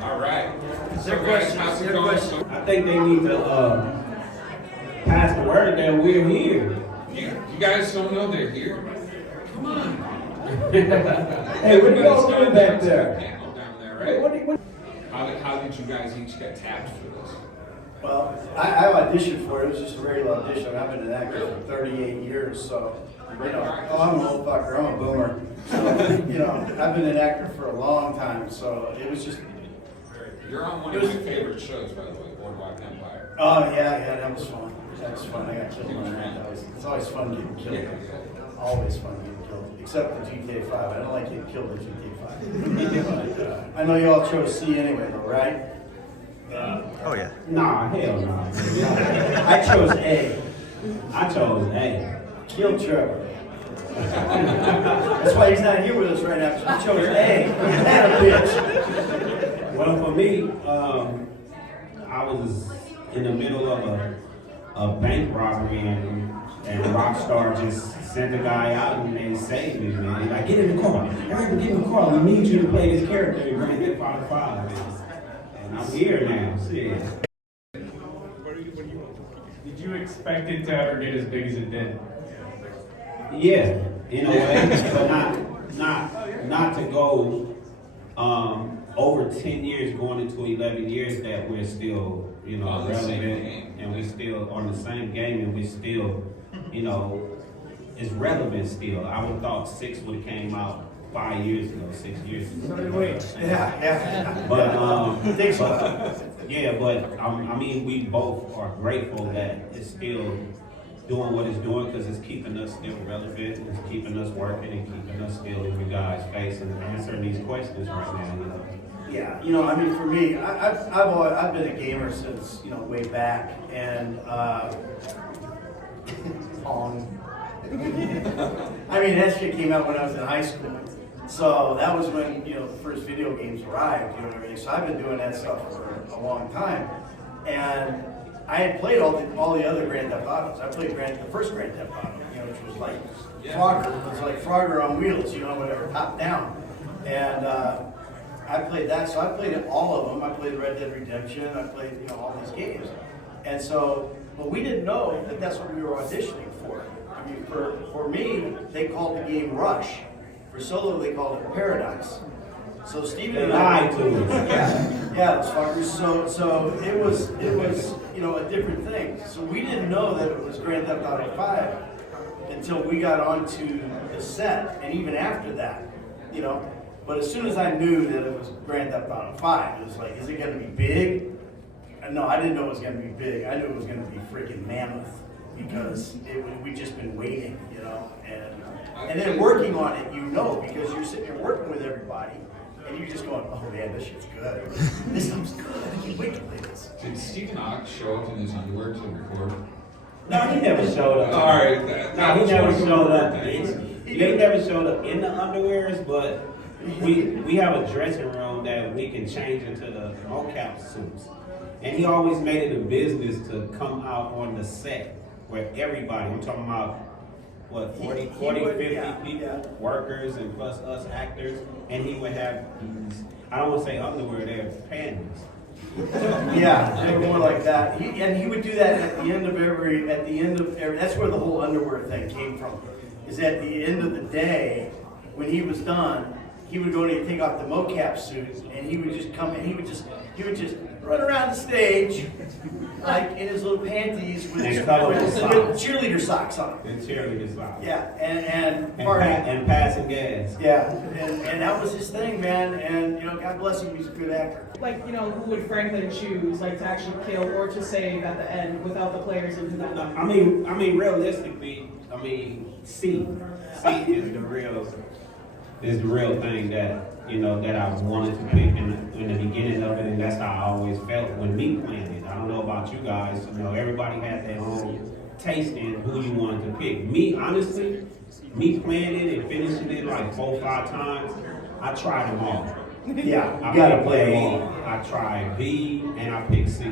All right. Is there questions? How's it Is there going? questions? I think they need to pass the word that we're here. You guys don't know they're here? Come on. Hey, what are y'all doing back there? Panel down there, Hey, right? How did you guys each get tapped for this? Well, I auditioned for it. It was just a regular audition. I've been an actor for 38 years, so, you know, I'm an old fucker. I'm a boomer. So, you know, I've been an actor for a long time, so it was just... You're on one of my favorite shows, by the way, Boardwalk Empire. Oh, yeah, that was fun. That was fun. I got killed on that. It's always fun getting killed. Always fun getting killed. Except the GTA 5. I don't like getting killed in GTA 5. But, I know you all chose C anyway, though, right? Oh yeah. Nah, hell no. I chose A. I chose A. Kill Trevor. That's why he's not here with us right now, because we chose A. That a bitch. Well, for me, I was in the middle of a bank robbery and Rockstar just sent the guy out and they saved me, man. He's like, get in the car. Everyone get in the car. We need you to play this character in Grand Theft Auto 5, man. And I'm here now. Shit. Did you expect it to ever get as big as it did? Yeah, in a way, but not to go over 10 years, going into 11 years that we're still, you know, On the same relevant game. and we still on the same game and we still, you know, it's relevant still. I would have thought 6 would have came out 5 years ago, 6 years ago. Yeah. But Thanks, man. yeah, but I mean, we both are grateful that it's still doing what it's doing because it's keeping us still relevant, it's keeping us working and keeping us still in you guys' face and answering these questions right now, you know. Yeah, you know, I mean, for me, I've been a gamer since, you know, way back, and I mean, that shit came out when I was in high school, so that was when, you know, the first video games arrived, you know what I mean? So I've been doing that stuff for a long time, and I had played all the other Grand Theft Autos. I played the first Grand Theft Auto, you know, which was like Frogger. It was like Frogger on wheels, you know, whatever, top down, and. I played that, so I played all of them. I played Red Dead Redemption, I played, you know, all these games. And so, but we didn't know that that's what we were auditioning for. I mean, for me, they called the game Rush. For Solo, they called it Paradise. So Steven They and I lied to us. yeah, those fuckers. So it was, you know, a different thing. So we didn't know that it was Grand Theft Auto 5 until we got onto the set, and even after that, you know. But as soon as I knew that it was Grand Theft Auto 5, it was like, is it going to be big? No, I didn't know it was going to be big. I knew it was going to be freaking mammoth because we'd just been waiting, you know. And then working on it, you know, because you're sitting there working with everybody, and you're just going, oh man, this shit's good. This stuff's good. I can't wait to play this. Did Stephen Ock show up in his underwear to record? No, he never showed up. All right. No, he never showed up. He never showed up in the underwears, but we have a dressing room that we can change into the mocap suits. And he always made it a business to come out on the set where everybody, I'm talking about, what, 40, 50 people, workers, and plus us actors, and he would have these, I don't want to say underwear, they're panties. Yeah, they were more like that. He would do that at the end of every, that's where the whole underwear thing came from. Is at the end of the day, when he was done, he would go and take off the mocap suit, and he would just come and he would just run around the stage, like in his little panties with cheerleader socks on. And cheerleader socks. Yeah, and passing gas. Yeah, and that was his thing, man. And you know, God bless him, he's a good actor. Like, you know, who would Franklin choose, like, to actually kill or to save at the end without the players into that? I mean, realistically, C is the real thing that, you know, that I wanted to pick in the beginning of it, and that's how I always felt when me playing it. I don't know about you guys, you know, everybody had their own taste in who you wanted to pick. Me, honestly, me playing it and finishing it like 4 or 5 times, I tried them all. Yeah, I you gotta play play them all. I tried B and I picked C.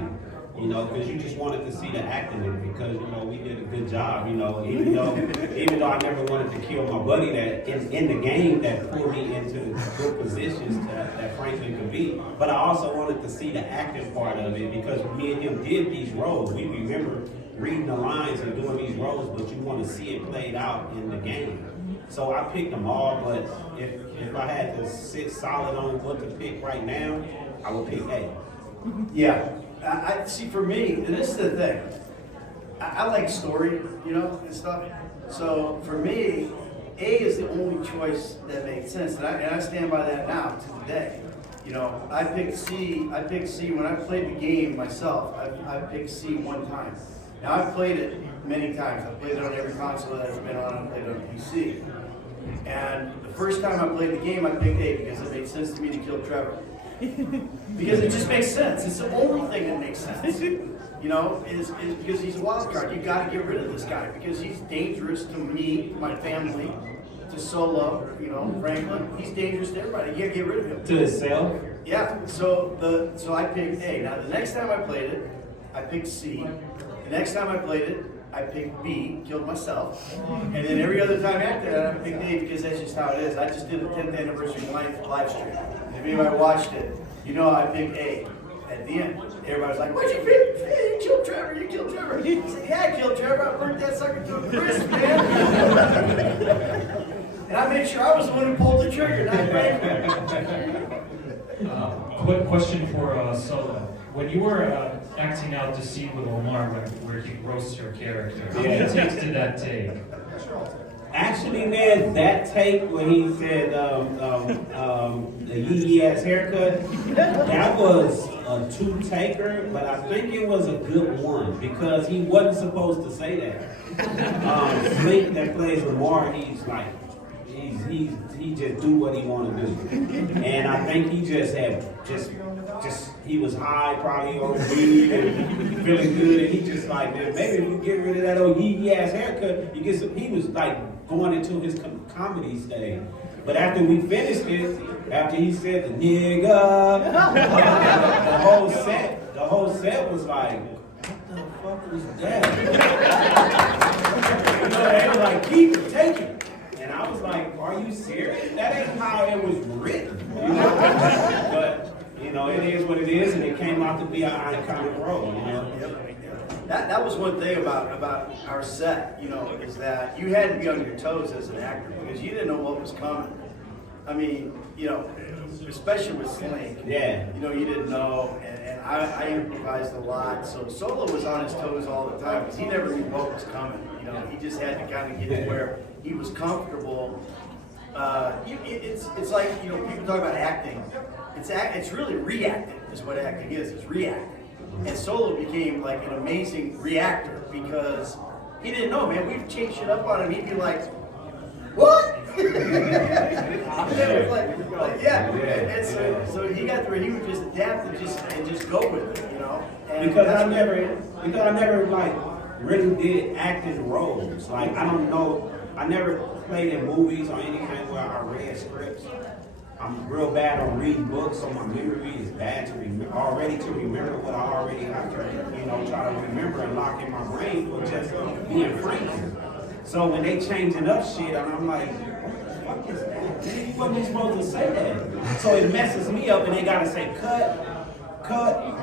You know, because you just wanted to see the acting in it, because, you know, we did a good job, you know, even though I never wanted to kill my buddy that in the game that pulled me into good positions that Franklin could be. But I also wanted to see the acting part of it, because me and him did these roles. We remember reading the lines and doing these roles, but you want to see it played out in the game. So I picked them all, but if I had to sit solid on what to pick right now, I would pick A. Yeah, I see. For me, and this is the thing. I like story, you know, and stuff. So for me, A is the only choice that makes sense, and I stand by that now to today. You know, I picked C. When I played the game myself, I picked C one time. Now I've played it many times. I've played it on every console that I've been on. I've played it on PC. And the first time I played the game, I picked A because it made sense to me to kill Trevor. Because it just makes sense. It's the only thing that makes sense. You know, is because he's a wild card. You got to get rid of this guy because he's dangerous to me, my family, to Solo. You know, Franklin. He's dangerous to everybody. You got to get rid of him. To himself? Yeah. So I picked A. Now the next time I played it, I picked C. The next time I played it, I picked B, killed myself. And then every other time after that, I picked A because that's just how it is. I just did a 10th anniversary live stream. If anybody watched it, you know I picked A at the end. Everybody's like, what'd you pick? Hey, you killed Trevor, you killed Trevor. I said, yeah, I killed Trevor. I burnt that sucker to a crisp, man. And I made sure I was the one who pulled the trigger, not Franklin. Quick question for Solo. When you were acting out the scene with Omar where he roasts your character, how many takes did that take? Actually, man, that take when he said the yee ass haircut, that was a two-taker, but I think it was a good one because he wasn't supposed to say that. Slink that plays Lamar, he's like, he just do what he want to do, and I think he just had he was high, probably on weed and feeling good, and he just like, man, maybe if you get rid of that old yee ass haircut, you get some. He was like going into his comedy stage. But after we finished it, after he said the nigga, the whole set was like, what the fuck was that? You know, they were like, keep it, take it. And I was like, are you serious? That ain't how it was written. You know? But, you know, it is what it is, and it came out to be an iconic role, you know? That was one thing about our set, you know, is that you had to be on your toes as an actor because you didn't know what was coming. I mean, you know, especially with Slink. Yeah. You know, you didn't know, and I improvised a lot. So Solo was on his toes all the time because he never knew what was coming. You know, he just had to kind of get to where he was comfortable. It's like, you know, people talk about acting. It's really reacting is what acting is. It's reacting. And Solo became like an amazing reactor because he didn't know, man. We'd change shit up on him. He'd be like, what? Yeah. And so he got through. He would just adapt and just go with it, you know. And because I never like really did acting roles. Like I don't know. I never played in movies or anything where I read scripts. I'm real bad on reading books, so my memory is bad to remember what I already have to, you know, try to remember and lock in my brain for just being Franklin. So when they changing up shit, and I'm like, what the fuck is that? You wasn't supposed to say that. So it messes me up, and they gotta say cut.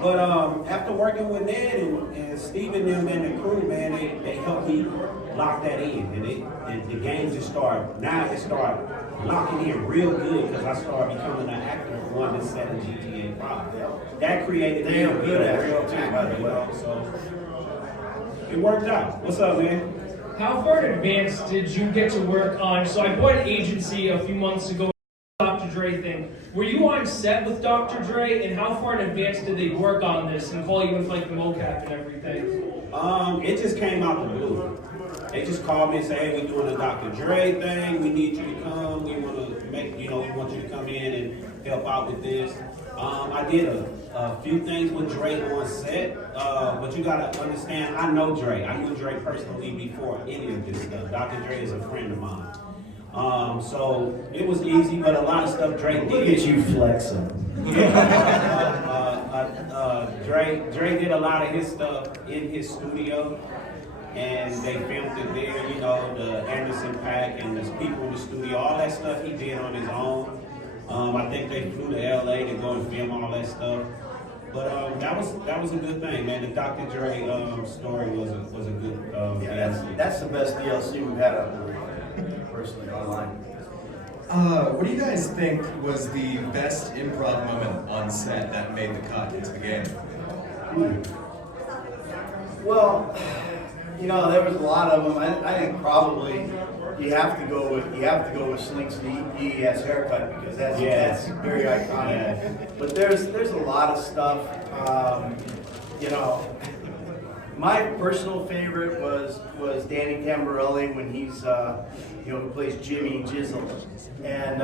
But after working with Ned and Steve and them and the crew, man, they helped me lock that in, and the game just started. Now it started locking in real good because I started becoming an actor of one that's set in GTA 5. That created me a real actor, you know, so it worked out. What's up, man? How far in advance did you get to work on? So I bought an agency a few months ago. Dr. Dre thing. Were you on set with Dr. Dre, and how far in advance did they work on this and call you with like the mocap and everything? It just came out the blue. They just called me and said, hey, we're doing a Dr. Dre thing. We need you to come. We want to we want you to come in and help out with this. I did a few things with Dre on set, but you gotta understand, I know Dre. I knew Dre personally before any of this stuff. Dr. Dre is a friend of mine. So it was easy, but a lot of stuff Dre did. Look at you flexing. Dre Dre did a lot of his stuff in his studio, and they filmed it there. You know, the Anderson Paak and the people in the studio, all that stuff he did on his own. I think they flew to LA to go and film all that stuff. But that was a good thing, man. The Dr. Dre story was a good. That's the best DLC we've had out there, personally, online. What do you guys think was the best improv moment on set that made the cut into the game? Well, you know, there was a lot of them. I think probably you have to go with Slink's DES haircut because that's very iconic. Yeah. But there's a lot of stuff. You know, my personal favorite was Danny Tamborelli when he's who plays Jimmy Jizzle, and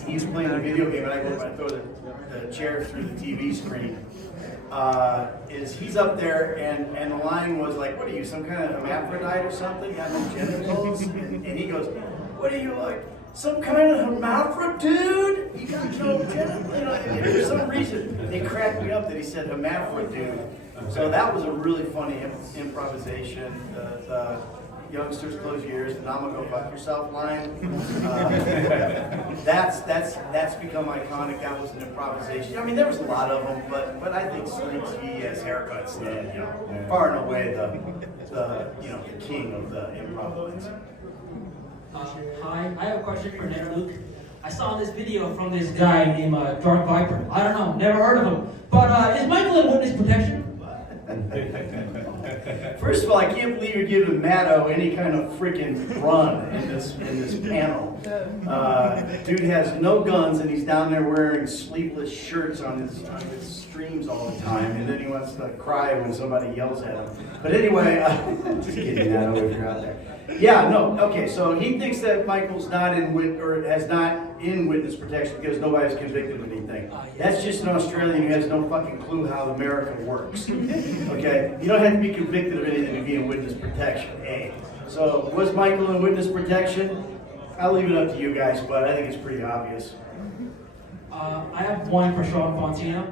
he's playing a video game, and I go and throw the chair through the TV screen. Is he's up there and the line was like, what are you, some kind of hermaphrodite or something? You got no genitals? And he goes, what are you, like, some kind of hermaphrodite? You got no genitals? You know, and for some reason, it cracked me up that he said hermaphrodite. So that was a really funny improvisation. The youngsters close your ears, and I'm gonna go fuck yourself line. That's become iconic. That was an improvisation. I mean, there was a lot of them, but I think Slink's DES haircuts, far and away the king of the improv lines. Hi, I have a question for Nick Luke. I saw this video from this guy named Dark Viper. I don't know, never heard of him. But is Michael in witness protection? First of all, I can't believe you're giving Matto any kind of freaking run in this panel. Dude has no guns and he's down there wearing sleeveless shirts on his streams all the time, and then he wants to cry when somebody yells at him. But anyway, just kidding, Matto, if you're out there. Yeah, no, okay, so he thinks that Michael's not has not in witness protection because nobody's convicted of anything. That's just an Australian who has no fucking clue how America works. Okay? You don't have to be convicted of anything to be in witness protection, A. So, was Michael in witness protection? I'll leave it up to you guys, but I think it's pretty obvious. I have one for Shawn Fonteno.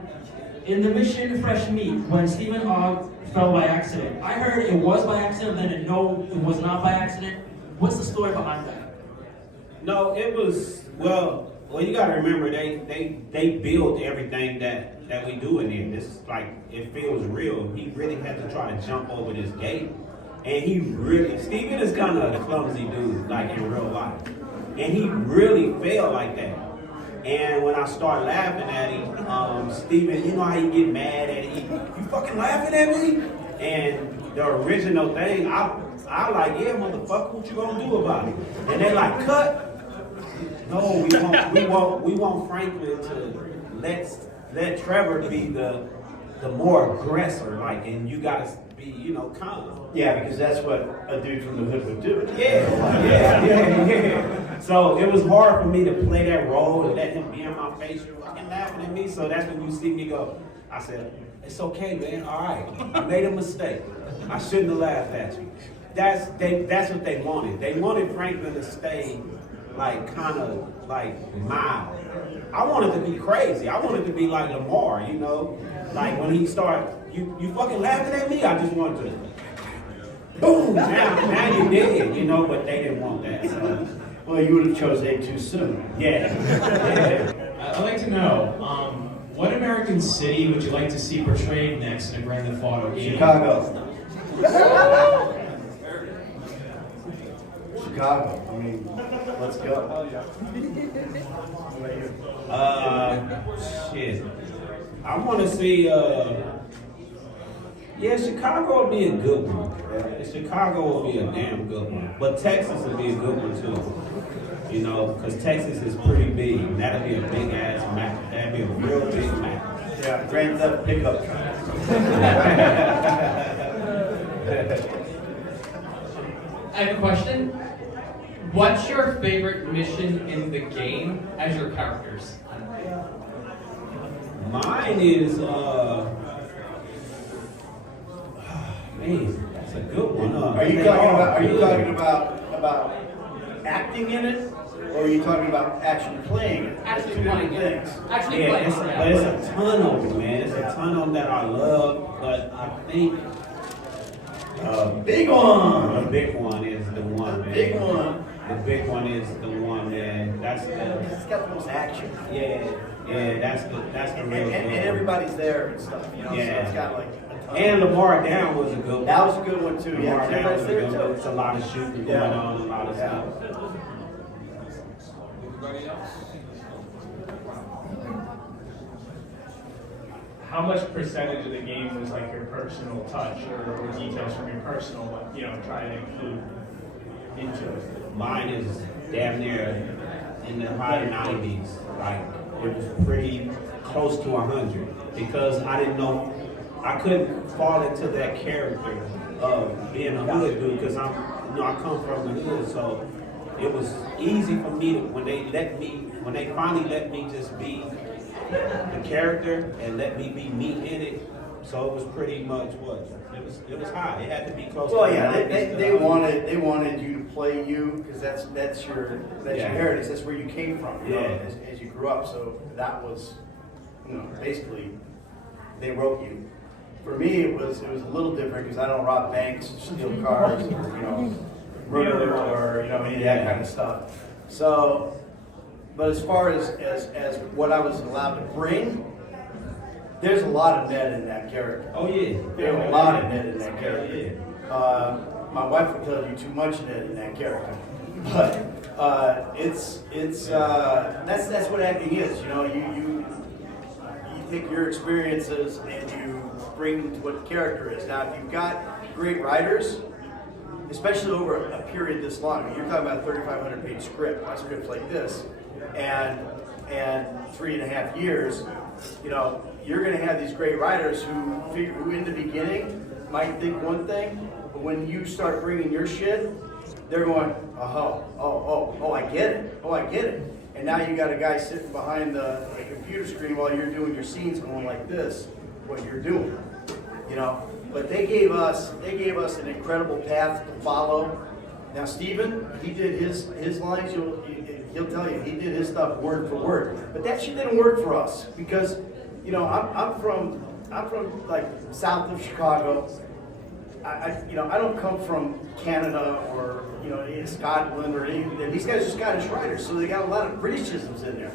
In the Mission Fresh Meat, when Stephen Ogg fell by accident, I heard it was by accident, then it was not by accident. What's the story behind that? No, it was, well, you gotta remember, they build everything that we do in there. This is like, it feels real. He really had to try to jump over this gate. And Stephen is kind of a clumsy dude, like in real life. And he really fell like that. And when I started laughing at him, Stephen, you know how you get mad at him? You fucking laughing at me? And the original thing, I like, yeah, motherfucker, what you gonna do about it? And they like, cut. No, we want Franklin to let Trevor be the more aggressor, like, and you gotta be, calm. Yeah, because that's what a dude from the hood would do. Yeah. So it was hard for me to play that role and let him be in my face, you're fucking laughing at me. So that's when you see me go, I said, it's okay, man, all right. I made a mistake. I shouldn't have laughed at you. That's what they wanted. They wanted Franklin to stay like kind of like mild. I wanted to be crazy. I wanted to be like Lamar, like when he started, you fucking laughing at me? I just wanted to, boom, now you're dead, but they didn't want that. So. Well, you would have chose A too soon. Yeah. I'd like to know, what American city would you like to see portrayed next in a Grand Theft Auto game? Chicago. Chicago. I mean, let's go. Shit. I want to see, Chicago would be a good one. Chicago would be a damn good one. But Texas would be a good one too. Because Texas is pretty big. That'd be a big ass map. That'd be a real big map. Yeah, Grand Theft pickup truck. I have a question. What's your favorite mission in the game as your characters? Mine is, man, that's a good one. Are you talking about acting in it? Or are you talking about actually playing it? Actually Two different playing it. things. Actually Yeah, playing but it. it's a ton of them, man. It's a ton of them that I love, but I think Big one. the big one is the one, man. Big one. The big one is the one, man. That's the It's got the most action. yeah. That's the And, real and deal. everybody's there and stuff, you know, so Yeah. it's got like a ton. And Lamar Down was a good one. That was a good one too, yeah. Lamar Down was Everybody's a there good one. too. It's a lot of shooting Yeah. going on, a lot of Yeah. stuff. Anybody else? How much percentage of the game was like your personal touch or details from your personal, try to include into it? Mine is damn near in the high 90s. Like, it was pretty close to 100 because I didn't know, I couldn't fall into that character of being a hood dude because I come from the hood, so it was easy for me when they finally let me just be the character and let me be me in it. So it was pretty much what it was high. It had to be close. Well, to yeah, 90s they wanted you to play you because that's your Yeah. heritage. That's where you came from. You know, Yeah. as you grew up. So that was, basically they wrote you. For me, it was a little different because I don't rob banks, steal cars, or murder, or any of that kind of stuff. So, but as far as what I was allowed to bring, there's a lot of Ned in that character. Oh yeah. There's a lot of Ned in that character. My wife would tell you too much Ned in that character, but that's what acting is. You take your experiences and you bring them to what the character is. Now, if you've got great writers, especially over a period this long, you're talking about a 3,500 page script, a script like this, and 3.5 years, you're going to have these great writers who in the beginning might think one thing, but when you start bringing your shit, they're going, I get it. And now you got a guy sitting behind the computer screen while you're doing your scenes going like this, what you're doing, But they gave us an incredible path to follow. Now Steven, he did his lines. He'll tell you he did his stuff word for word. But that shit didn't work for us because, I'm from like south of Chicago. I don't come from Canada or Scotland or anything. These guys are Scottish writers, so they got a lot of Britishisms in there.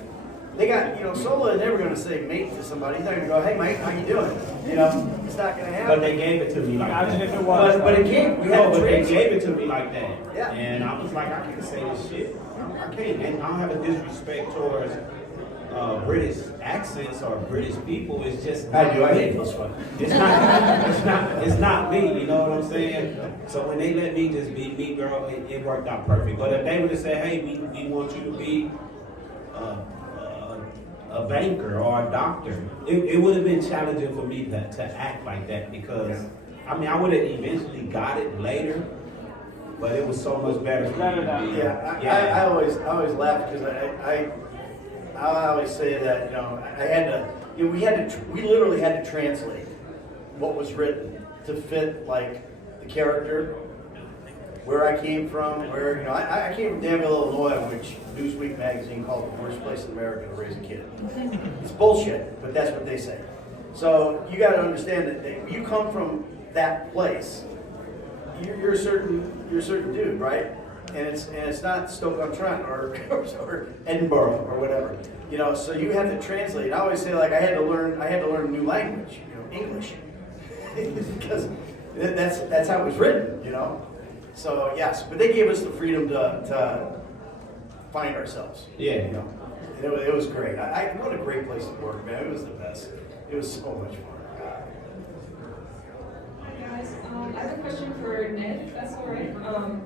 They got, Sola is never going to say mate to somebody. He's not going to go, hey mate, how you doing? It's not going to happen. But they gave it to me like that. But it came. But they gave it to me like that. Yeah. And I was like, I can't say this shit. I can't. And I don't have a disrespect towards British accents or British people. It's just I do. I me. hate those ones. It's not me. You know what I'm saying? So when they let me just be me, girl, it worked out perfect. But if they would have said, hey, we want you to be a banker or a doctor, it would have been challenging for me to act like that because I would have eventually got it later, but it was so much better for me to be. I always laugh because I always say that I had to we literally had to translate what was written to fit like the character, where I came from, where I came from Danville, Illinois, which Newsweek magazine called the worst place in America to raise a kid. It's bullshit, but that's what they say. So you got to understand that you come from that place. You're a certain dude, right? And it's not Stoke-on-Trent or Edinburgh or whatever. So you have to translate. I always say like I had to learn a new language, English, because that's how it was written, So yes, but they gave us the freedom to find ourselves. Yeah. It was great. What a great place to work, man. It was the best. It was so much fun. Guys, I have a question for Ned, if that's all right.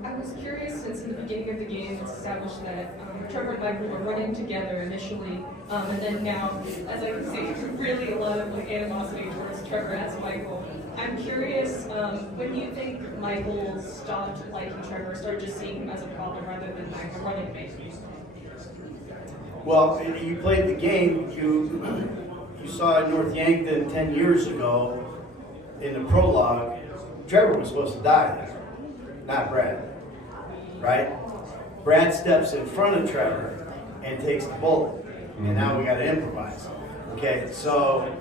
I was curious, since in the beginning of the game it's established that Trevor and Michael were running together initially, and then now, as I can see, really a lot of animosity towards Trevor as Michael. I'm curious, when do you think Michael stopped liking Trevor, started just seeing him as a problem rather than like a running mate? Well, you played the game. You saw North Yankton 10 years ago in the prologue. Trevor was supposed to die there, not Brad, right? Brad steps in front of Trevor and takes the bullet. And now we got to improvise. Okay, so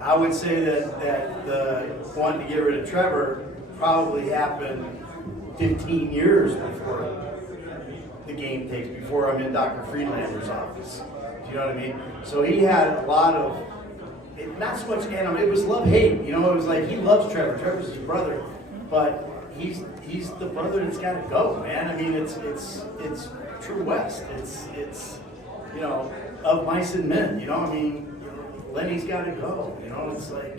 I would say that the wanting to get rid of Trevor probably happened 15 years before the game takes, before I'm in Dr. Friedlander's office. Do you know what I mean? So he had a lot of, not so much animal, it was love-hate. You know, it was like he loves Trevor. Trevor's his brother, but he's the brother that's got to go, man. I mean, it's True West. It's you know, of mice and men. You know, I mean, Lenny's got to go. You know, it's like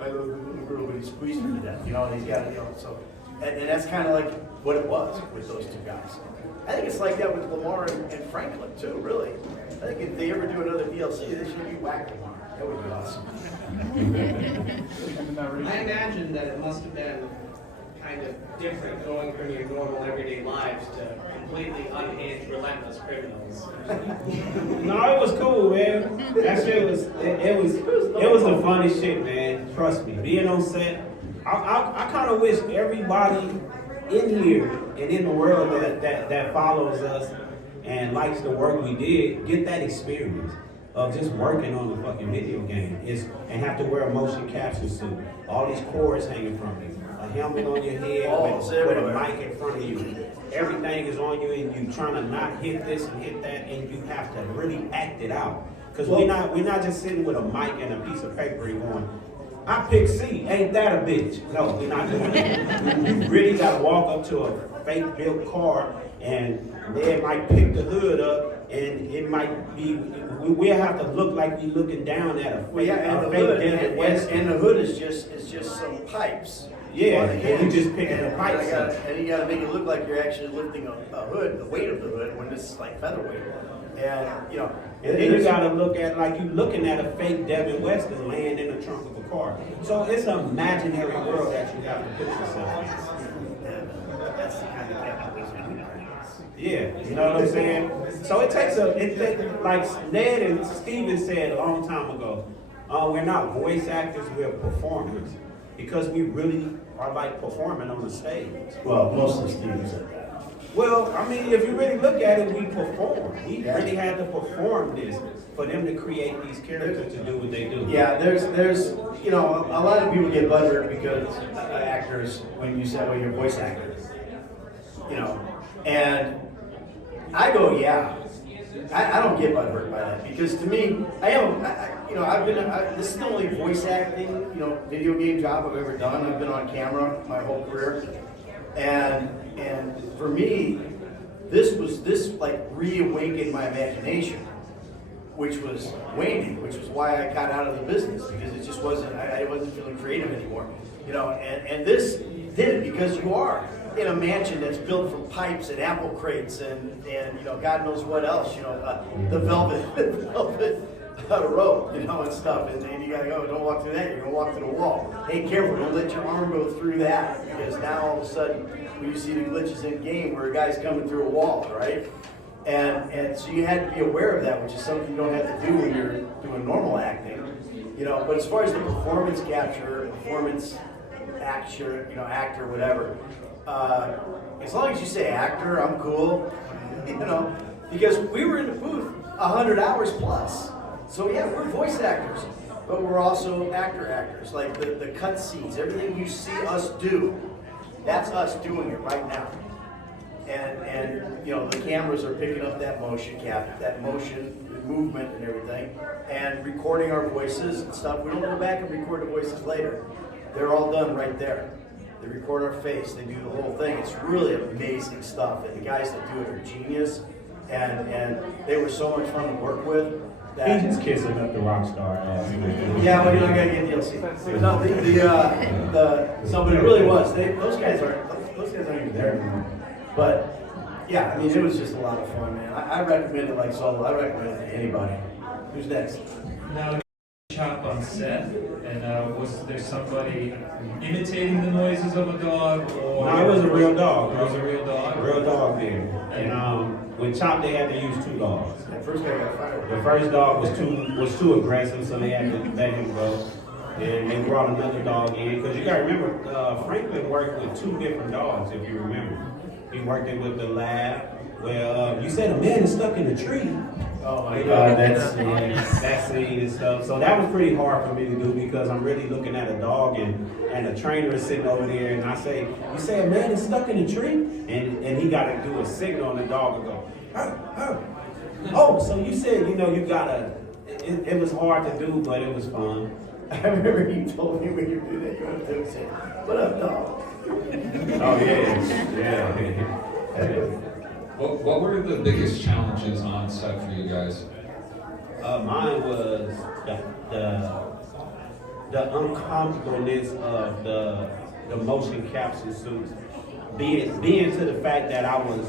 I love the little girl, but he squeezed her to death. You know, and he's got to go. So, and that's kind of like what it was with those two guys. I think it's like that with Lamar and Franklin too. Really, I think if they ever do another DLC, they should be whack Lamar. That would be awesome. I imagine that it must have been kind of different going from your normal everyday lives to completely unhinged, relentless criminals. No, it was cool, man. That shit was it was the funny shit, man. Trust me. Being on set, I kind of wish everybody in here and in the world that follows us and likes the work we did get that experience of just working on the fucking video game and have to wear a motion capture suit, all these cords hanging from you, a helmet on your head with a mic in front of you. Everything is on you and you trying to not hit this and hit that, and you have to really act it out. Because we're not just sitting with a mic and a piece of paper and going, I pick C, ain't that a bitch? No, we're not doing that. You really got to walk up to a fake built car and they might pick the hood up and it might be, we'll have to look like we looking down at a fake, and the hood is just some pipes. Yeah, and you just picking the pipes up. And you got to make it look like you're actually lifting a hood, the weight of the hood, when this is like featherweight. And you know, and then you got to look at like you looking at a fake Devin Weston laying in the trunk of a car. So it's an imaginary world that you have to put yourself in. That's the kind of capitalism we are. Yeah, you know what I'm saying? So it takes like Ned and Steven said a long time ago, we're not voice actors, we're performers. Because we really are like performing on the stage. Well, most of the Steven said that. Well, I mean, if you really look at it, we perform. We really had to perform this for them to create these characters to do what they do. Yeah, there's you know, a lot of people get butthurt because actors, when you say, well, you're voice actors, you know, and I go, yeah. I don't get butthurt by that because to me, this is the only voice acting, you know, video game job I've ever done. I've been on camera my whole career, and for me, this like reawakened my imagination, which was waning, which was why I got out of the business because it just wasn't. I wasn't feeling creative anymore, you know. And this did it because you are in a mansion that's built from pipes and apple crates and you know, God knows what else, you know, the velvet rope, you know, and stuff, and you gotta go, don't walk through that, you're gonna walk to the wall. Hey, careful, don't let your arm go through that, because now all of a sudden, when you see the glitches in game where a guy's coming through a wall, right? And so you had to be aware of that, which is something you don't have to do when you're doing normal acting, you know. But as far as the performance capture, actor, whatever. As long as you say actor, I'm cool, you know, because we were in the booth 100 hours plus. So yeah, we're voice actors, but we're also actors. Like the cut scenes, everything you see us do, that's us doing it right now. And you know, the cameras are picking up that motion, movement and everything, and recording our voices and stuff. We don't go back and record the voices later. They're all done right there. They record our face, they do the whole thing. It's really amazing stuff. And the guys that do it are genius. And they were so much fun to work with. He's just kissing up the rockstar ass. Yeah, well, you don't gotta get DLC. But it really was. Those guys aren't even there anymore. But yeah, I mean, it was just a lot of fun, man. I recommend it like Solo. I recommend it to anybody. Who's next? Now, chop on set, and was there somebody imitating the noises of a dog? Or No, it was a real dog. It was a real dog? Real dog there. And with Chop, they had to use 2 dogs. The first guy got fired. The first dog was too aggressive, so they had to let him go. And they brought another dog in, because you gotta remember, Franklin worked with 2 different dogs, if you remember. He worked it with the lab, Well, you said a man is stuck in a tree. Oh my God. That scene and stuff. So that was pretty hard for me to do because I'm really looking at a dog and a trainer is sitting over there and I say, you say a man is stuck in a tree? And he got to do a signal and the dog will go, "Arr, arr." Oh, so you said, you gotta, it was hard to do, but it was fun. I remember you told me when you do that, you went up there and said, "What up, dog?" Oh, yeah. What were the biggest challenges on set for you guys? Mine was the uncomfortableness of the motion capture suits, being to the fact that I was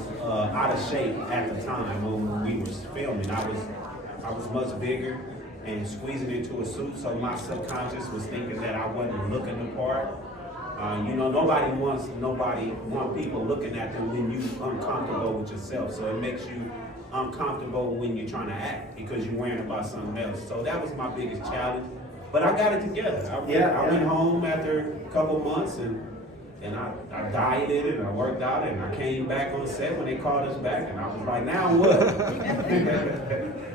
out of shape at the time when we were filming. I was much bigger and squeezing into a suit, so my subconscious was thinking that I wasn't looking the part. Nobody wants people looking at them when you're uncomfortable with yourself. So it makes you uncomfortable when you're trying to act because you're worrying about something else. So that was my biggest challenge. But I got it together. I went home after a couple months and I dieted and I worked out and I came back on set when they called us back and I was like, now what?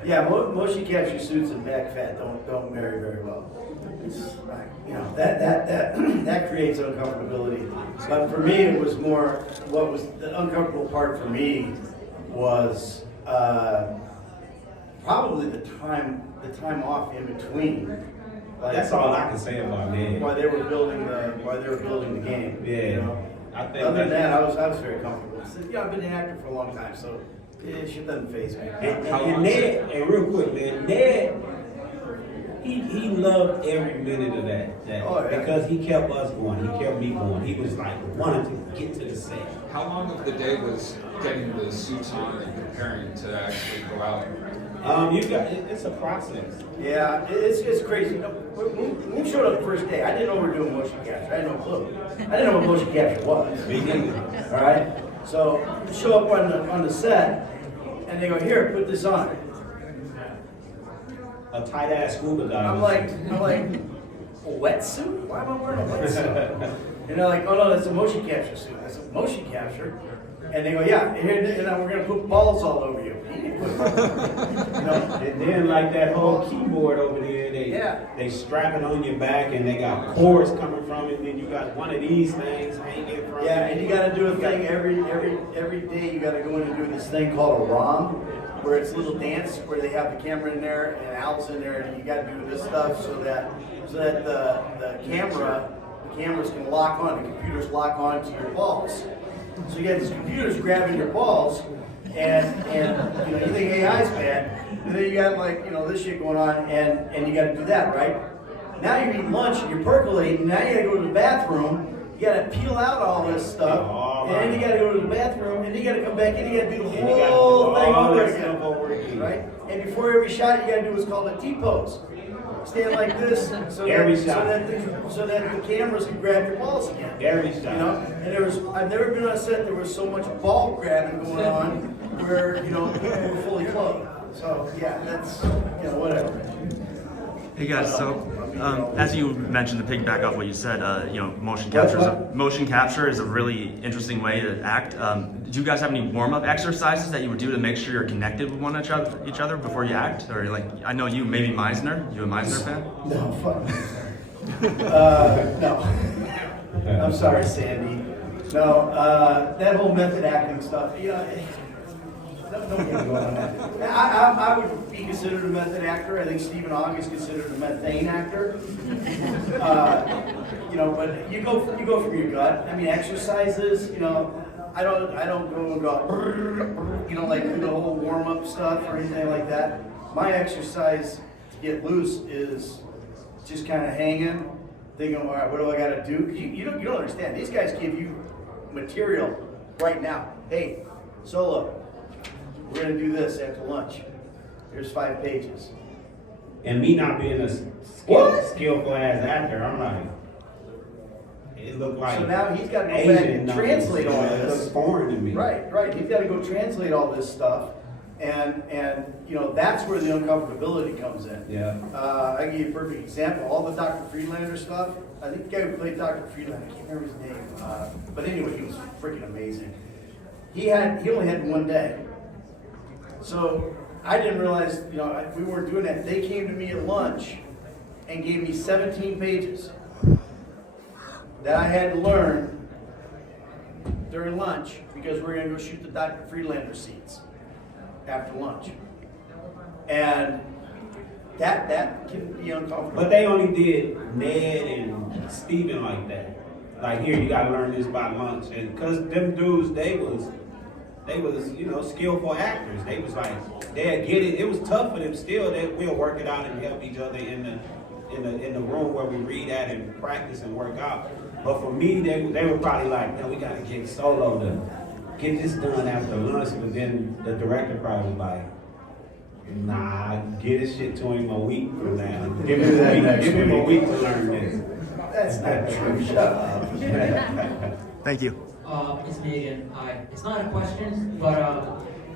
Yeah, motion capture suits and back fat don't marry very well. It's, that creates uncomfortability. But for me, it was more, what was the uncomfortable part for me was probably the time off in between. Like, that's all I can say about that. While they were building the game. Yeah. I think other than that, I was very comfortable. So, I've been an actor for a long time, so shit doesn't faze me. And Ned, and real quick, man, Ned, he loved every minute of that because he kept us going. He kept me going. He was like wanting to get to the set. How long of the day was getting the suits on and preparing to actually go out? It's a process. Yeah, it's crazy. When we showed up the first day, I didn't know we were doing motion capture. I had no clue. I didn't know what motion capture was. Me neither. All right. So we show up on the set, and they go, "Here, put this on." A tight ass scuba diver. I'm like, a wetsuit? Why am I wearing a wetsuit? And they're like, "Oh no, that's a motion capture suit." I said, "Motion capture?" And they go, "Yeah, and we're gonna put balls all over you." And then like that whole keyboard over there, they strap it on your back and they got cords coming from it, and then you got one of these things hanging from it. Yeah, and you gotta do a thing every day. You gotta go in and do this thing called a ROM, where it's a little dance where they have the camera in there and Al's in there, and you gotta do this stuff so that the cameras can lock on, the computers lock on to your balls. So you got these computers grabbing your balls, and you think AI's bad, and then you got this shit going on, and you got to do that, right? Now you're eating lunch and you're percolating. Now you got to go to the bathroom. You got to peel out all this stuff, and then you got to go to the bathroom, and you got to come back in. You got to do the whole thing over again, right? And before every shot, you got to do what's called a T-pose. Stand like this, so that the cameras can grab your balls again. Every shot. And I've never been on a set there was so much ball grabbing going on where we're fully clothed. So yeah, that's whatever. Hey guys, so as you mentioned, to piggyback off what you said, motion capture is a really interesting way to act. Do you guys have any warm-up exercises that you would do to make sure you're connected with each other before you act? Or I know you, maybe Meisner. You a Meisner fan? No, fuck. No. I'm sorry, Sandy. No, that whole method acting stuff. Don't get me going on that. I would be considered a method actor. I think Stephen Ogg is considered a methane actor. But you go from your gut. I mean, exercises. I don't go and go, like do the whole warm up stuff or anything like that. My exercise to get loose is just kind of hanging, thinking, all right, what do I got to do? You don't understand. These guys give you material right now. Hey, Solo. We're going to do this after lunch. Here's 5 pages. And me not being a skillful ass actor, I'm like, it looked like. So now he's got to go back and translate all this. It looks foreign to me. Right. He's got to go translate all this stuff, and that's where the uncomfortability comes in. Yeah. I give you a perfect example. All the Dr. Friedlander stuff. I think the guy who played Dr. Friedlander, I can't remember his name, but anyway, he was freaking amazing. he only had one day. So I didn't realize, we weren't doing that. They came to me at lunch and gave me 17 pages that I had to learn during lunch because we were going to go shoot the Dr. Friedlander scenes after lunch. And that can be uncomfortable. But they only did Ned and Steven like that. Like, here, you gotta learn this by lunch. And cause them dudes, they was, skillful actors. They was like, they'd get it. It was tough for them still. We'll work it out and help each other in the room where we read at and practice and work out. But for me, they were probably like, no, we gotta get Solo to get this done after lunch. But then the director probably was like, nah, get this shit to him a week from now. Give him a week to learn this. That's not true. Shut up. Thank you. It's me again. Hi. It's not a question, but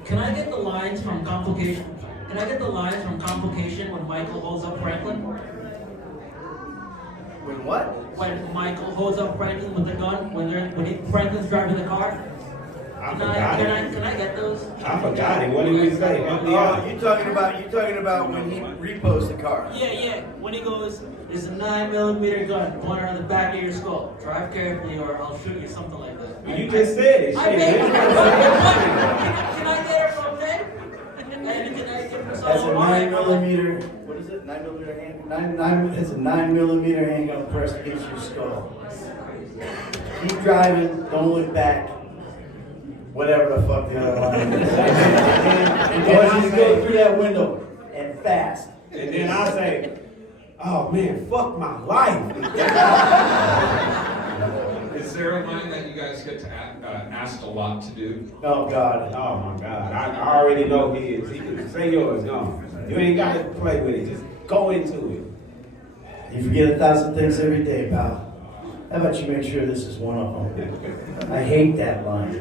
can I get the lines from Complication? Can I get the lines from Complication when Michael holds up Franklin? When what? When Michael holds up Franklin with the gun, Franklin's driving the car. Can I get those? I forgot it. What did we say? Help me out. You're talking about when he reposts the car. Yeah. When he goes, there's a 9mm gun pointed on the back of your skull. Drive carefully or I'll shoot you, something like that. You just said it. Can I get it from Ned? And can I get it from That's a 9mm. What is it? 9mm handgun. It's a 9mm handgun pressed against your skull. Keep driving. Don't look back. Whatever the fuck the other line is. And then just go through that window and fast. And then I'll say, oh man, fuck my life. Is there a line that you guys get to asked a lot to do? Oh God. Oh my God. I already know his. He can say yours, no. You ain't got to play with it. Just go into it. You forget 1,000 things every day, pal. How about you make sure this is one of them? I hate that line.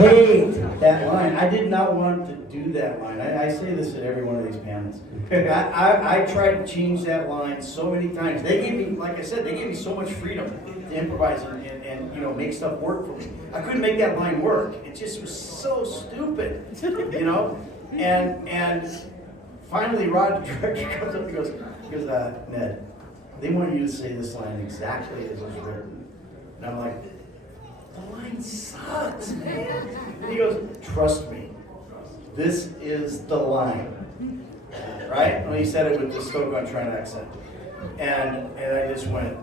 Hate that line. I did not want to do that line. I say this at every one of these panels. I tried to change that line so many times. They gave me, like I said, they gave me so much freedom to improvise and make stuff work for me. I couldn't make that line work. It just was so stupid, And finally, Rod, the director, comes up and goes, Ned, they want you to say this line exactly as it's written. And I'm like, the line sucks, man. And he goes, trust me, this is the line. Right? When he said it with the Stoke-on-Trent accent. And I just went,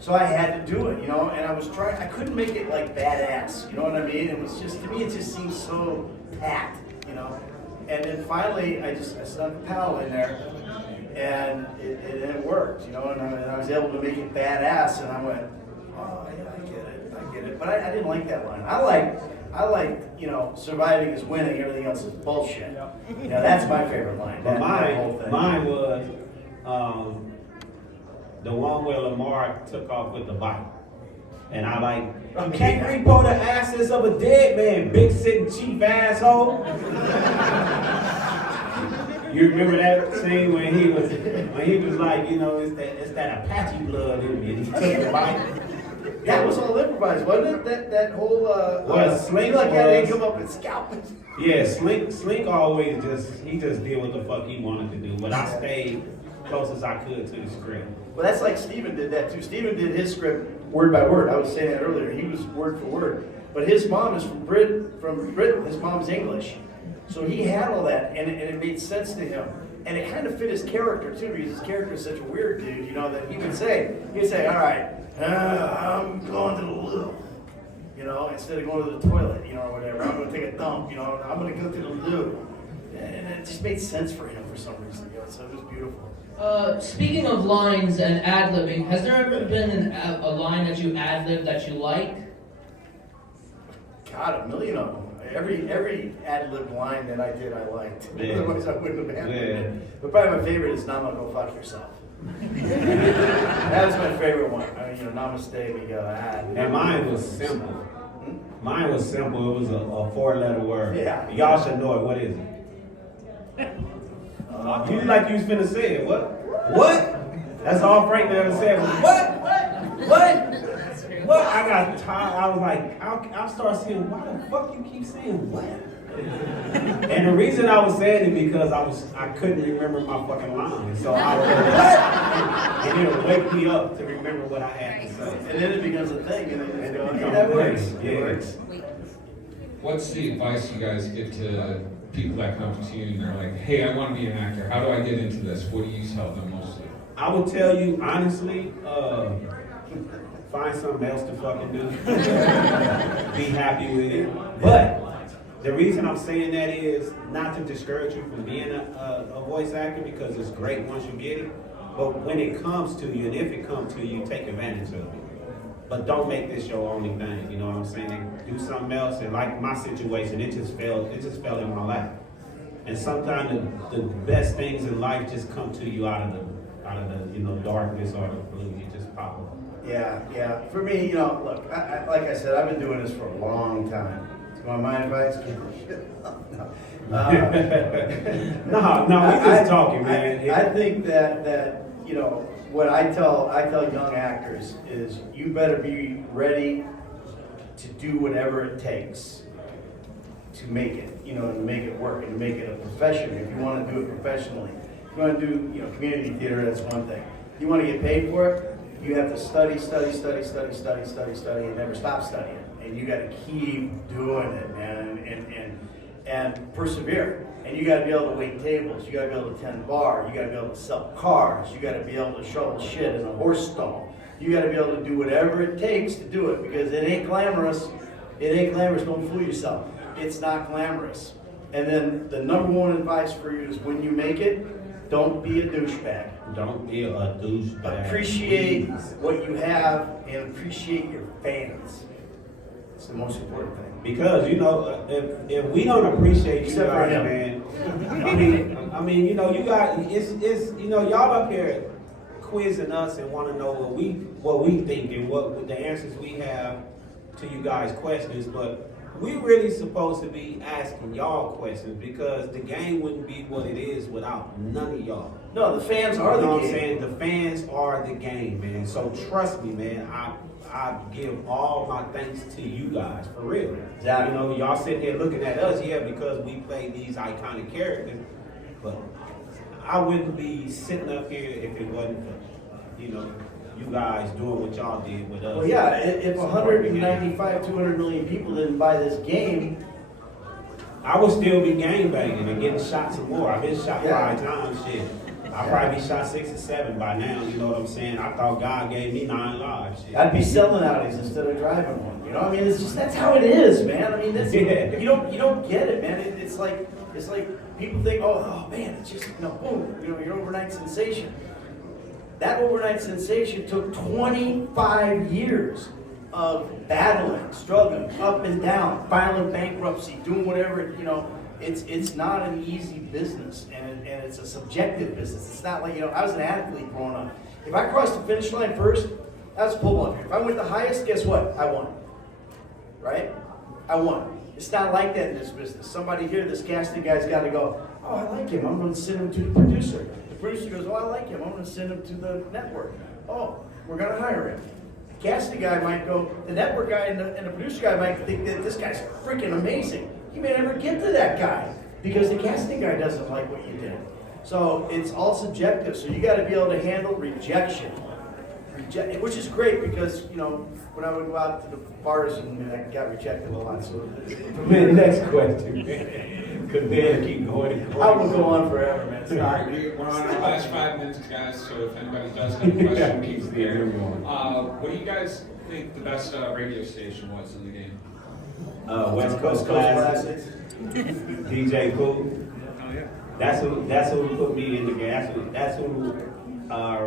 So I had to do it, and I was trying, I couldn't make it like badass, you know what I mean? It was just, to me, it just seemed so packed, And then finally, I snuck a pal in there. And it worked, and I was able to make it badass, and I went, oh yeah, I get it. But I didn't like that line. I like, surviving is winning, everything else is bullshit. That's my favorite line. But whole thing. mine was the one where Lamar took off with the bike. And I like, you can't repo the assets of a dead man, big sitting chief asshole. You remember that scene when he was like, it's that Apache blood in me, and he took the bite. That was all improvised, wasn't it? That whole Slink like that they come up and scalp it. Yeah, Slink always just did what the fuck he wanted to do, but I stayed close as I could to the script. Well, that's like Steven did that too. Steven did his script word by word. I was saying that earlier. He was word for word. But his mom is from Britain. His mom's English. So he had all that, and it made sense to him. And it kind of fit his character too, because his character is such a weird dude, that he would say, all right, I'm going to the loo, instead of going to the toilet, or whatever. I'm going to take a dump, I'm going to go to the loo. And it just made sense for him for some reason, so it was beautiful. Speaking of lines and ad-libbing, has there ever been a line that you ad-lib that you like? God, a million of them. Every ad-lib line that I did, I liked. Yeah. Otherwise, I wouldn't have had it. But probably my favorite is Nama, go fuck yourself. That was my favorite one. Namaste, we go. And mine was simple. Mine was simple. It was a 4-letter word. Yeah. Y'all should know it. What is it? You like you was finna say it. What? That's all Frank ever said was, what? what? I got tired. I was like, I started saying, why the fuck you keep saying what? And the reason I was saying it because I couldn't remember my fucking line. So I was like, and it would wake me up to remember what I had to say. And then it becomes a thing, and then it becomes that a works. thing. It Yeah. works. What's the advice you guys give to people that come to you and they're like, hey, I want to be an actor. How do I get into this? What do you tell them mostly? I would tell you honestly, find something else to fucking do. Be happy with it. But the reason I'm saying that is not to discourage you from being a voice actor because it's great once you get it. But when it comes to you, and if it comes to you, take advantage of it. But don't make this your only thing. You know what I'm saying? Do something else. And like my situation, it just fell in my lap. And sometimes the best things in life just come to you out of the darkness or the blue. You just pop up. Yeah. For me, look, I, like I said, I've been doing this for a long time. Do you want my advice? No, we just talking, man. I think that what I tell young actors is you better be ready to do whatever it takes to make it, to make it work and to make it a profession. If you want to do it professionally, if you want to do, community theater, that's one thing. If you want to get paid for it, you have to study, and never stop studying. And you got to keep doing it, man, and persevere. And you got to be able to wait tables. You got to be able to tend bar. You got to be able to sell cars. You got to be able to shovel shit in a horse stall. You got to be able to do whatever it takes to do it because it ain't glamorous. It ain't glamorous. Don't fool yourself. It's not glamorous. And then the number one advice for you is when you make it, don't be a douchebag. Don't be a douchebag. Appreciate what you have and appreciate your fans. It's the most important thing. Because if we don't appreciate you Except for guys, him. man. I mean, you got it's y'all up here quizzing us and want to know what we think and what the answers we have to you guys' questions, but we really supposed to be asking y'all questions because the game wouldn't be what it is without none of y'all. No, the fans are You know the what I'm game. saying? The fans are the game, man. So trust me, man. I give all my thanks to you guys, for real. Exactly. Y'all sitting there looking at us, because we play these iconic characters, but I wouldn't be sitting up here if it wasn't for, you guys doing what y'all did with us. Well, yeah, if 195, 200 million people didn't buy this game, I would still be game banging and getting shot some more. I've been shot Yeah. 5 times, shit. I'll probably be shot 6 or 7 by now, you know what I'm saying? I thought God gave me 9 lives, shit. I'd be selling Audis instead of driving one. It's just that's how it is, man. That's, you don't get it, man. It's like people think, oh man, it's just boom, your overnight sensation. That overnight sensation took 25 years of battling, struggling, up and down, filing bankruptcy, doing whatever, It's not an easy business, and it's a subjective business. It's not like, I was an athlete growing up. If I crossed the finish line first, that's a pull up. If I went the highest, guess what? I won. Right? I won. It's not like that in this business. Somebody here, this casting guy's got to go, oh, I like him. I'm going to send him to the producer. The producer goes, oh, I like him. I'm going to send him to the network. Oh, we're going to hire him. The casting guy might go, the network guy and the producer guy might think that this guy's freaking amazing. You may never get to that guy because the casting guy doesn't like what you did. So it's all subjective. So you got to be able to handle rejection. Which is great because, when I would go out to the bars and I got rejected a lot. So Man, next question, man. Could Ben keep going? I will go on forever, man. All right, we're on our last 5 minutes, guys, so if anybody does have a question, keep it there. What do you guys think the best radio station was in the game? West Coast Classics. DJ Pooh. That's who put me in the game. That's who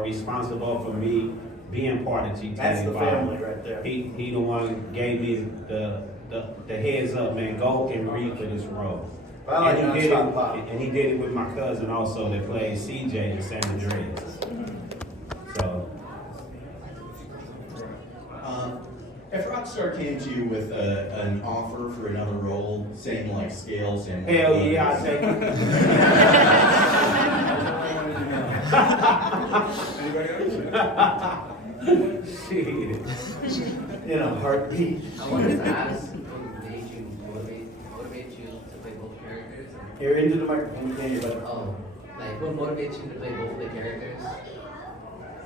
responsible for me being part of GT. That's the family right there. He the one gave me the heads up, man. Go and read for this role. Well, And he did it with my cousin also that plays CJ in San Andreas. So. If Rockstar came to you with an offer for another role, same like scale, same. Hell yeah, I take it. Shit. In a heartbeat. I wanted to ask what made you motivate you to play both characters? You're into the microphone, you can't hear better. Oh, like what motivates you to play both the characters?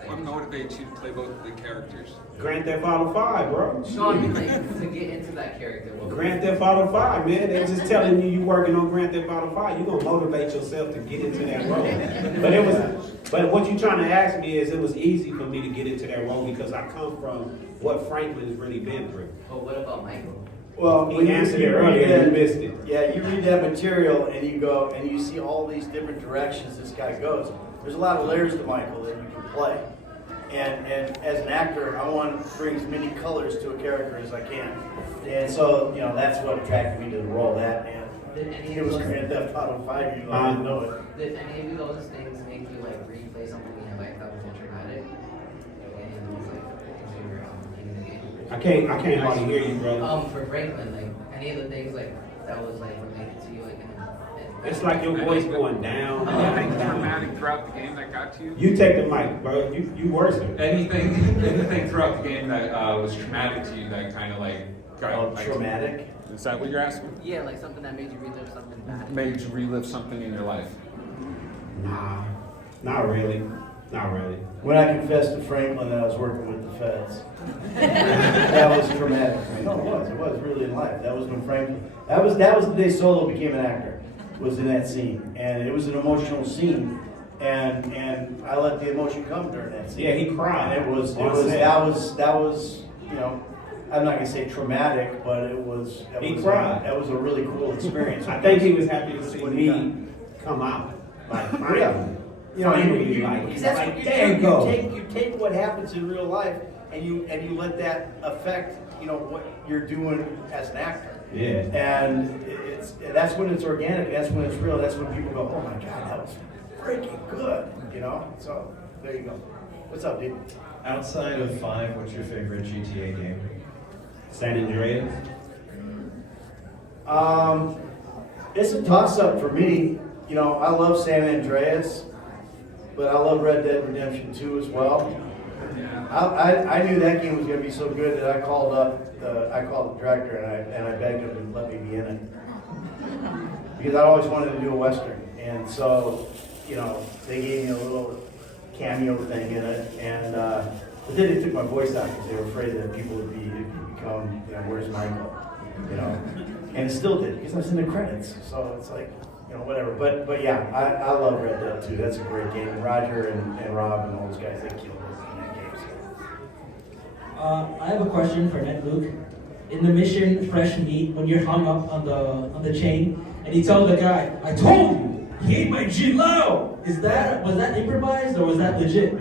What motivates you to play both of the characters? Grand Theft Auto 5, bro. Shawn, like to get into that character. Grand Theft Auto 5, man. They just telling you working on Grand Theft Auto 5. You gonna motivate yourself to get into that role. But what you trying to ask me is, it was easy for me to get into that role because I come from what Franklin has really been through. But what about Michael? Well, He answered it earlier and you missed it. Yeah, you read that material and you go and you see all these different directions this guy goes. There's a lot of layers to Michael that you can play. And as an actor, I want to bring as many colors to a character as I can. And so, that's what attracted me to the role. That and it was Grand Theft Auto 5, you didn't know it. Did any of those things make you like replay something in your life that was traumatic? I can't hardly hear you, bro. For Franklin, like any of the things like that was like related to you, like It's like your voice going down. Anything traumatic throughout the game that got to you? You take the mic, bro. You worse than Anything throughout the game that was traumatic to you that kind of like got traumatic? Is that what you're asking? Yeah, like something that made you relive something bad. Made you relive something in your life? Nah, not really. Not really. When I confessed to Franklin that I was working with the feds, that was traumatic. No, it was really in life. That was when Franklin. That was the day Solo became an actor. Was in that scene, and it was an emotional scene, and I let the emotion come during that scene. Yeah, he cried. And that was I'm not gonna say traumatic, but it was. He cried. That was a really cool experience. I think he was happy to see me come out. Like, finally. Because that's what you take what happens in real life, and you let that affect what you're doing as an actor. Yeah. And that's when it's organic. That's when it's real. That's when people go, "Oh my God, that was freaking good," So there you go. What's up, dude? Outside of 5, what's your favorite GTA game? San Andreas. It's a toss-up for me. I love San Andreas, but I love Red Dead Redemption 2 as well. I knew that game was going to be so good that I called the director and I begged him to let me be in it because I always wanted to do a Western, and so they gave me a little cameo thing in it, and but then they took my voice out because they were afraid that people would become where's Michael, and it still did because I was in the credits, so it's like whatever. But yeah, I love Red Dead 2. That's a great game. And Roger and Rob and all those guys, they killed it in that game. I have a question for Ned Luke. In the mission Fresh Meat, when you're hung up on the chain, and you tell the guy, "I told you, he ate my G-Lo!" Was that improvised or was that legit?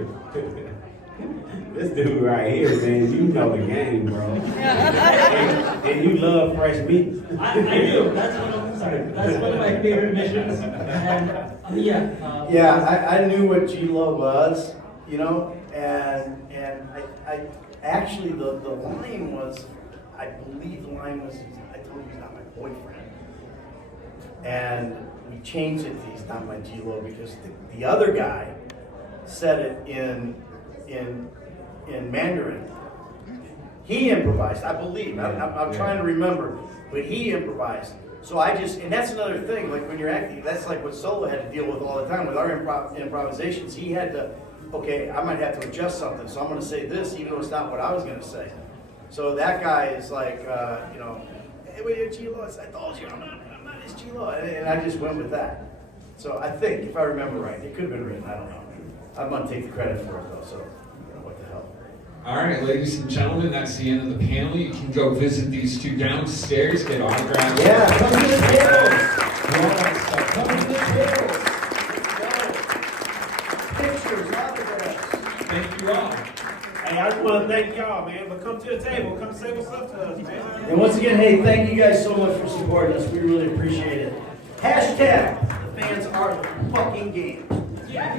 This dude right here, man, you know the game, bro. and you love fresh meat. I do. That's one of my favorite missions. And I knew what G-Lo was, and I actually the line was, I believe the line was, "I told you he's not my boyfriend," and we changed it to "he's not my G-Lo" because the other guy said it in Mandarin. He improvised, I believe. I'm trying to remember, but he improvised. So and that's another thing, like when you're acting, that's like what Solo had to deal with all the time. With our improvisations, he had to, okay, I might have to adjust something, so I'm going to say this, even though it's not what I was going to say. So that guy is like, "Hey, wait, you're G-Lo." I told you, I'm not his G-Lo. And I just went with that. So I think, if I remember right, it could have been written, I don't know. I'm going to take the credit for it, though, so what the hell. All right, ladies and gentlemen, that's the end of the panel. You can go visit these two downstairs, get autographs. Yeah, come to the tables. Come to the tables. Pictures, autographs. Thank you all. Hey, I just want to thank y'all, man. But come to the table. Come say what's up to us, man. And once again, hey, thank you guys so much for supporting us. We really appreciate it. # the fans are the fucking game. Yeah.